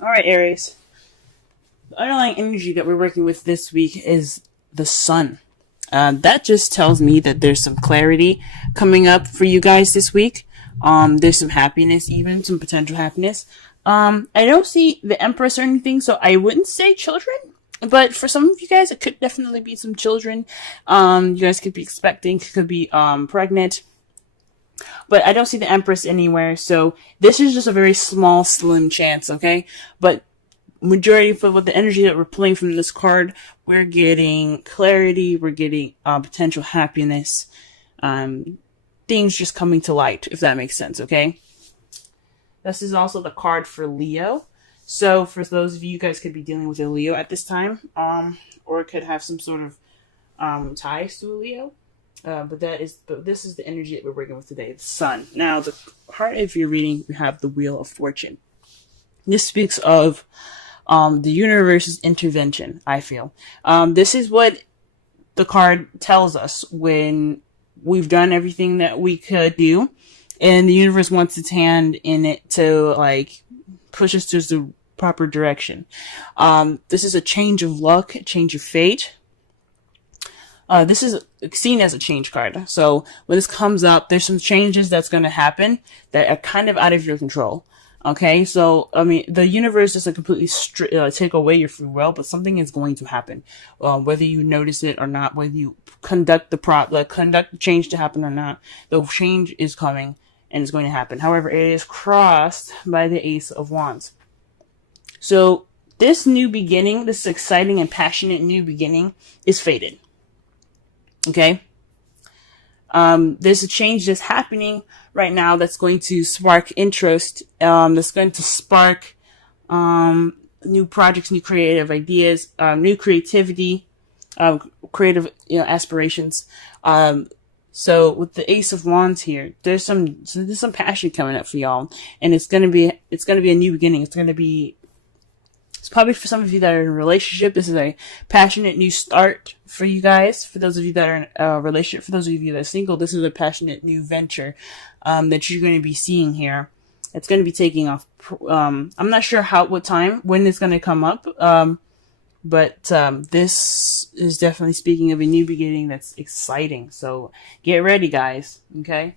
All right, Aries. The underlying energy that we're working with this week is the sun. That just tells me that there's some clarity coming up for you guys this week. There's some happiness, even some potential happiness. I don't see the Empress or anything, so I wouldn't say children. But for some of you guys, it could definitely be some children. You guys could be expecting, could be pregnant. But I don't see the Empress anywhere, so this is just a very small, slim chance, okay? But majority for what the energy that we're pulling from this card, we're getting clarity, we're getting potential happiness, things just coming to light, if that makes sense, okay? This is also the card for Leo. So for those of you guys could be dealing with a Leo at this time, or could have some sort of ties to a Leo. But this is the energy that we're working with today, the sun. Now, the heart of your reading, we have the Wheel of Fortune. This speaks of the universe's intervention, I feel. This is what the card tells us when we've done everything that we could do, and the universe wants its hand in it to, like, push us to the proper direction. This is a change of luck, a change of fate. This is seen as a change card. So when this comes up, there's some changes that's going to happen that are kind of out of your control. Okay, so, I mean, the universe doesn't completely take away your free will, but something is going to happen. Whether you notice it or not, whether you conduct the change to happen or not, the change is coming and it's going to happen. However, it is crossed by the Ace of Wands. So this new beginning, this exciting and passionate new beginning, is fated. Okay? There's a change that's happening right now that's going to spark interest, that's going to spark new projects, new creative ideas, new creativity, creative aspirations. So with the Ace of Wands here, there's some passion coming up for y'all, and it's gonna be a new beginning. It's probably for some of you that are in a relationship. This is a passionate new start for you guys. For those of you that are in a relationship, for those of you that are single, this is a passionate new venture that you're going to be seeing here. It's going to be taking off. I'm not sure when it's going to come up, but this is definitely speaking of a new beginning that's exciting. So get ready, guys. Okay.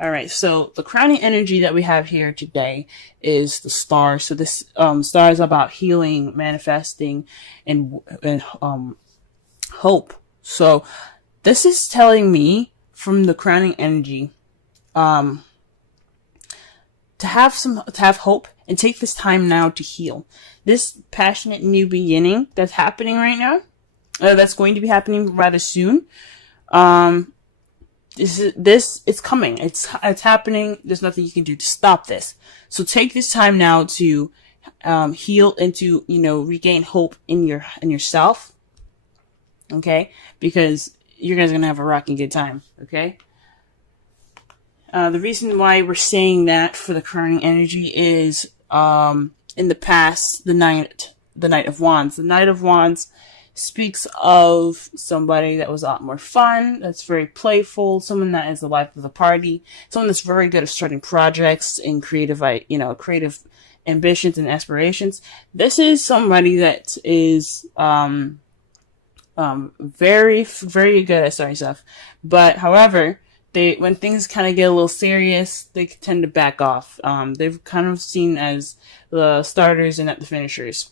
All right, so the crowning energy that we have here today is the star. So this star is about healing, manifesting, and hope. So this is telling me from the crowning energy to have hope and take this time now to heal. This passionate new beginning that's happening right now, that's going to be happening rather soon. It's coming. It's happening. There's nothing you can do to stop this. So take this time now to heal and to regain hope in yourself. Okay, because you guys are gonna have a rocking good time. Okay. The reason why we're saying that for the crowning energy is in the past, the Knight of Wands. The Knight of Wands speaks of somebody that was a lot more fun, that's very playful, someone that is the life of the party, someone that's very good at starting projects and creative ambitions and aspirations. This is somebody that is very, very good at starting stuff. But however, when things kind of get a little serious, they tend to back off. They're kind of seen as the starters and not the finishers.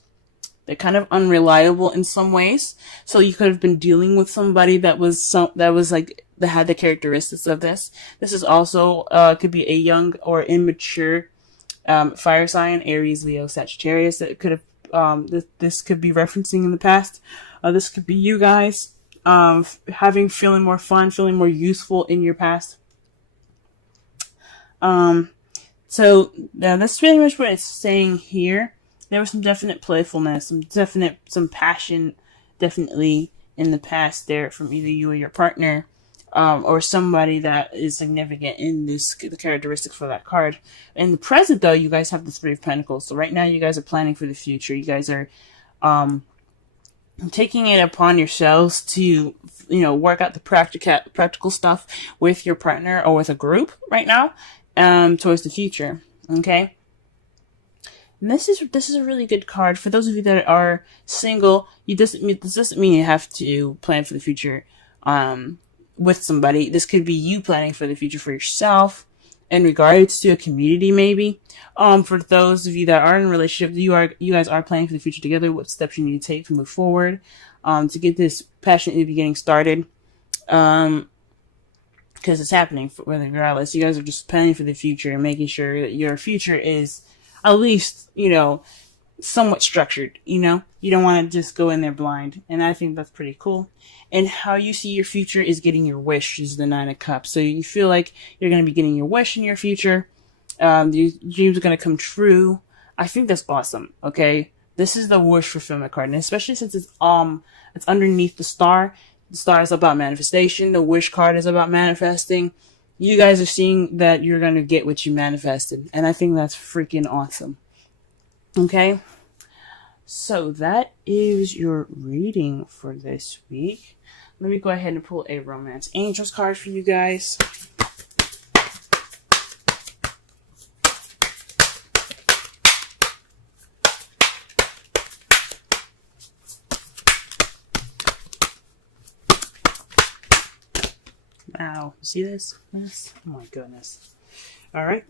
They're kind of unreliable in some ways. So you could have been dealing with somebody that had the characteristics of this. This is also, could be a young or immature, fire sign, Aries, Leo, Sagittarius, that could have, this could be referencing in the past. This could be you guys, feeling more fun, feeling more useful in your past. So that's pretty much what it's saying here. There was some definite playfulness, some passion, definitely in the past there from either you or your partner, or somebody that is significant in the characteristics for that card. In the present, though, you guys have the Three of Pentacles. So right now, you guys are planning for the future. You guys are, taking it upon yourselves to, work out the practical stuff with your partner or with a group right now, towards the future. Okay. And this is a really good card for those of you that are single. This doesn't mean you have to plan for the future with somebody. This could be you planning for the future for yourself in regards to a community, maybe. For those of you that are in a relationship, you guys are planning for the future together. What steps you need to take to move forward, to get this passionately getting started. Because it's happening, regardless. You guys are just planning for the future and making sure that your future is at least, somewhat structured, You don't want to just go in there blind. And I think that's pretty cool. And how you see your future is getting your wish, is the Nine of Cups. So you feel like you're going to be getting your wish in your future. Your dreams are going to come true. I think that's awesome. Okay. This is the wish fulfillment card. And especially since it's underneath the star. The star is about manifestation. The wish card is about manifesting. You guys are seeing that you're going to get what you manifested. And I think that's freaking awesome. Okay. So that is your reading for this week. Let me go ahead and pull a Romance Angels card for you guys. Wow. See this? Yes. Oh my goodness. All right.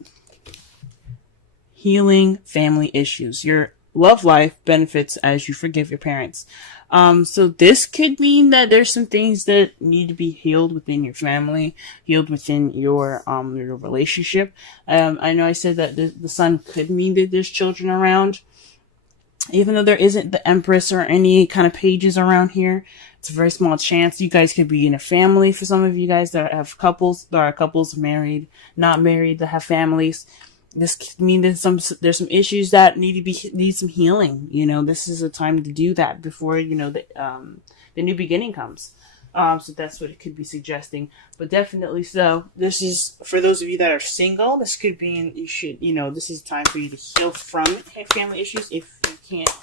Healing family issues. Your love life benefits as you forgive your parents. So this could mean that there's some things that need to be healed within your family, healed within your relationship. I know I said that the sun could mean that there's children around. Even though there isn't the Empress or any kind of pages around here, it's a very small chance. You guys could be in a family. For some of you guys that have couples, there are couples married, not married, that have families. This could mean that there's some issues that need some healing. This is a time to do that before the new beginning comes. So that's what it could be suggesting. But definitely so. This is for those of you that are single. This could be this is time for you to heal from family issues if you can't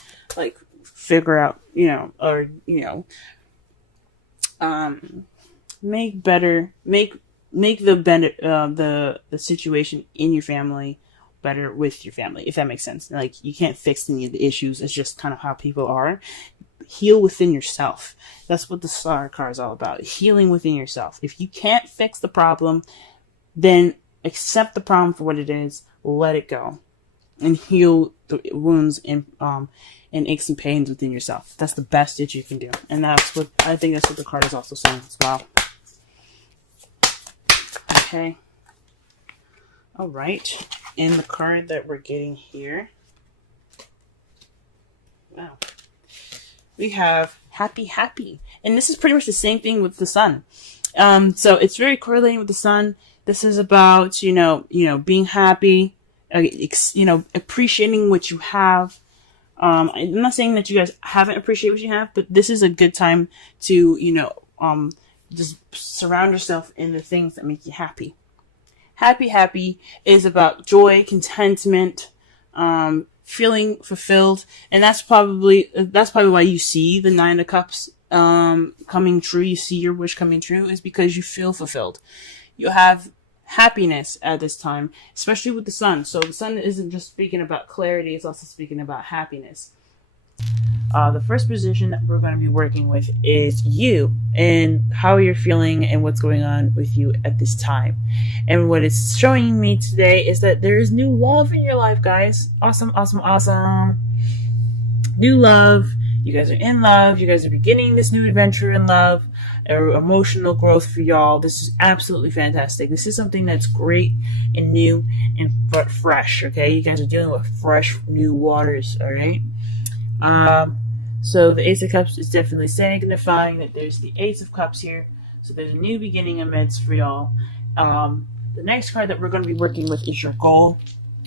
figure out make the situation in your family better with your family, if that makes sense. You can't fix any of the issues. It's just kind of how people are. Heal within yourself. That's what the Star card is all about. Healing within yourself. If you can't fix the problem, then accept the problem for what it is. Let it go, and heal the wounds and aches and pains within yourself. That's the best that you can do, and that's what the card is also saying as well. Okay. All right. And the card that we're getting here. Wow. We have happy. And this is pretty much the same thing with the sun. So it's very correlating with the sun. This is about, being happy, appreciating what you have. I'm not saying that you guys haven't appreciated what you have, but this is a good time to, just surround yourself in the things that make you happy. Happy is about joy, contentment, feeling fulfilled, and that's probably why you see the Nine of Cups coming true. You see your wish coming true is because you feel fulfilled. You have happiness at this time, especially with the sun. So the sun isn't just speaking about clarity; it's also speaking about happiness. The first position that we're going to be working with is you and how you're feeling and what's going on with you at this time. And what it's showing me today is that there is new love in your life, guys. Awesome. New love. You guys are in love. You guys are beginning this new adventure in love. Emotional growth for y'all. This is absolutely fantastic. This is something that's great and new and fresh, okay? You guys are dealing with fresh, new waters, all right? So the Ace of Cups is definitely signifying that there's the Ace of Cups here. So there's a new beginning amidst for y'all. The next card that we're going to be working with is your goal,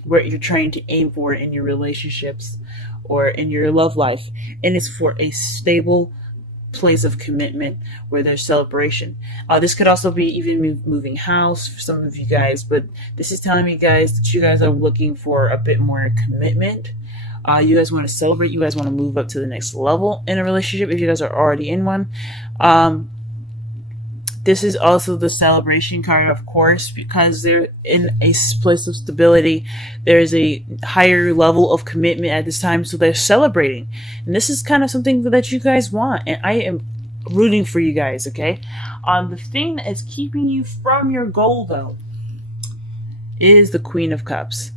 what you're trying to aim for in your relationships or in your love life. And it's for a stable place of commitment where there's celebration. This could also be even moving house for some of you guys, but this is telling me, guys, that you guys are looking for a bit more commitment. You guys want to celebrate. You guys want to move up to the next level in a relationship if you guys are already in one. This is also the celebration card, of course, because they're in a place of stability. There's a higher level of commitment at this time, so they're celebrating. And this is kind of something that you guys want, and I am rooting for you guys, okay? The thing that is keeping you from your goal, though, is the Queen of Cups.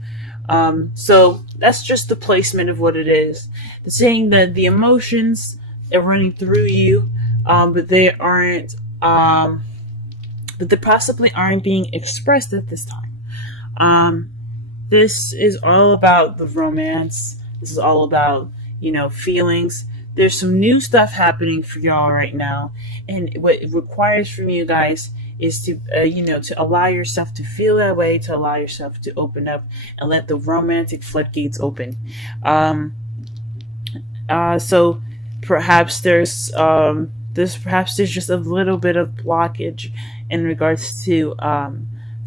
So that's just the placement of what it is. It's saying that the emotions are running through you, but they aren't, that they possibly aren't being expressed at this time. This is all about the romance. This is all about, feelings. There's some new stuff happening for y'all right now, and what it requires from you guys is to, to allow yourself to feel that way, to allow yourself to open up and let the romantic floodgates open. So perhaps there's just a little bit of blockage in regards to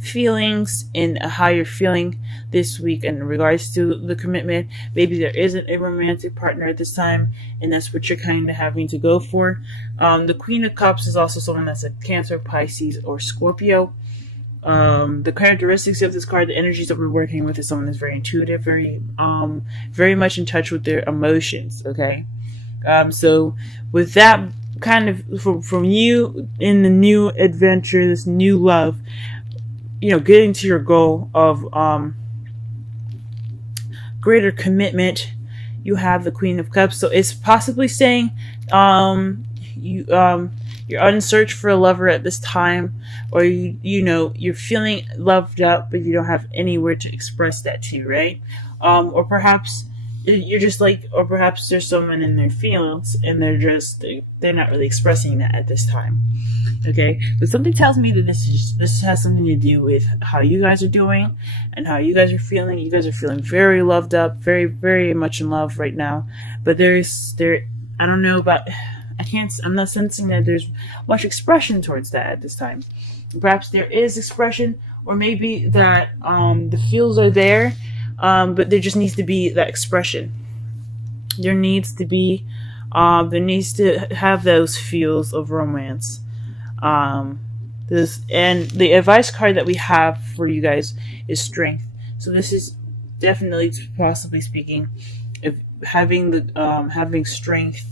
feelings and how you're feeling this week in regards to the commitment. Maybe there isn't a romantic partner at this time, and that's what you're kind of having to go for. The Queen of Cups is also someone that's a Cancer, Pisces, or Scorpio. The characteristics of this card, the energies that we're working with, is someone that's very intuitive, very much in touch with their emotions. Okay, so with that kind of from you in the new adventure, this new love, getting to your goal of greater commitment, you have the Queen of Cups. So it's possibly saying you're on search for a lover at this time, or you're feeling loved up, but you don't have anywhere to express that to, right? Or perhaps you're just like, or perhaps there's someone in their feelings and they're not really expressing that at this time. Okay, but something tells me that this has something to do with how you guys are doing and how you guys are feeling. You guys are feeling very loved up, very, very much in love right now. But I don't know about, I'm not sensing that there's much expression towards that at this time. Perhaps there is expression, or maybe that the feels are there, but there just needs to be that expression. There needs to have those feels of romance. And the advice card that we have for you guys is strength. So this is definitely, possibly speaking, if having strength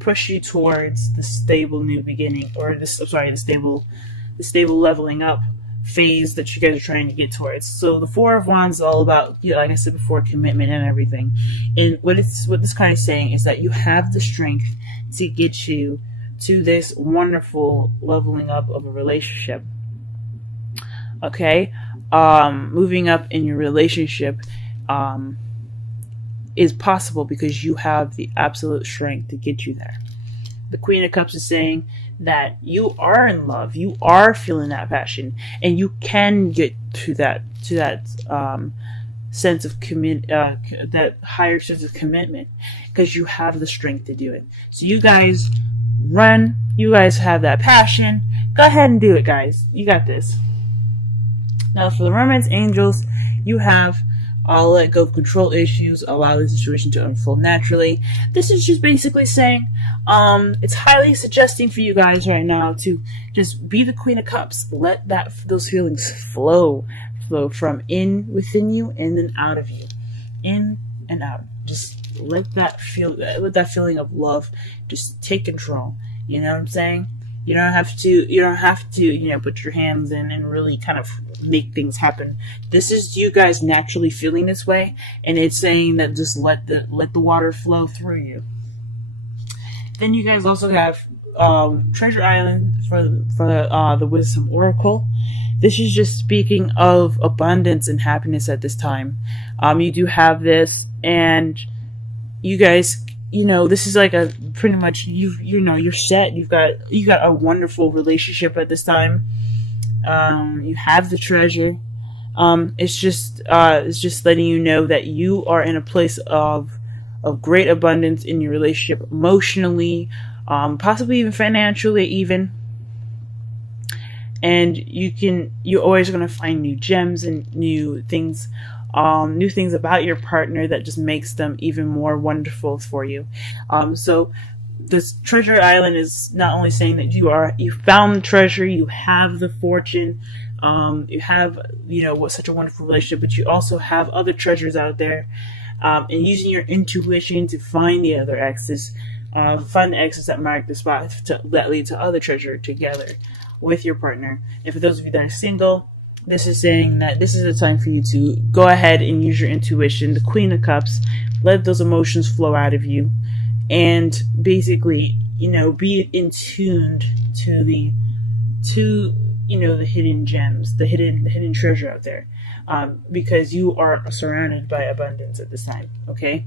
push you towards the stable new beginning, or the stable leveling up phase that you guys are trying to get towards. So the Four of Wands is all about, like I said before, commitment and everything. And what this card is saying is that you have the strength to get you to this wonderful leveling up of a relationship. Okay, moving up in your relationship is possible because you have the absolute strength to get you there. The Queen of Cups is saying that you are in love, you are feeling that passion, and you can get to that sense of that higher sense of commitment because you have the strength to do it. So you guys run. You guys have that passion. Go ahead and do it, guys. You got this. Now, for the romance angels, you have let go of control issues, allow the situation to unfold naturally. This is just basically saying it's highly suggesting for you guys right now to just be the Queen of Cups. Let those feelings flow from within you and then out of you, in and out. Just let that feeling of love just take control. You know what I'm saying? You don't have to put your hands in and really kind of make things happen. This is you guys naturally feeling this way, and it's saying that just let the water flow through you. Then you guys also have Treasure Island for the Wisdom Oracle. This is just speaking of abundance and happiness at this time. You do have this, and you guys, this is like a pretty much you're set. You got a wonderful relationship at this time. You have the treasure. It's just letting you know that you are in a place of great abundance in your relationship, emotionally, possibly even financially, even. And you're always going to find new gems and new things about your partner that just makes them even more wonderful for you. So this treasure island is not only saying that you found the treasure, you have the fortune, you have, such a wonderful relationship, but you also have other treasures out there, and using your intuition to find the other exes, find the exes that mark the spot that lead to other treasure together with your partner. And for those of you that are single, this is saying that this is the time for you to go ahead and use your intuition, the Queen of Cups, let those emotions flow out of you, and basically, be in tuned to the hidden gems, the hidden treasure out there, because you are surrounded by abundance at this time. Okay,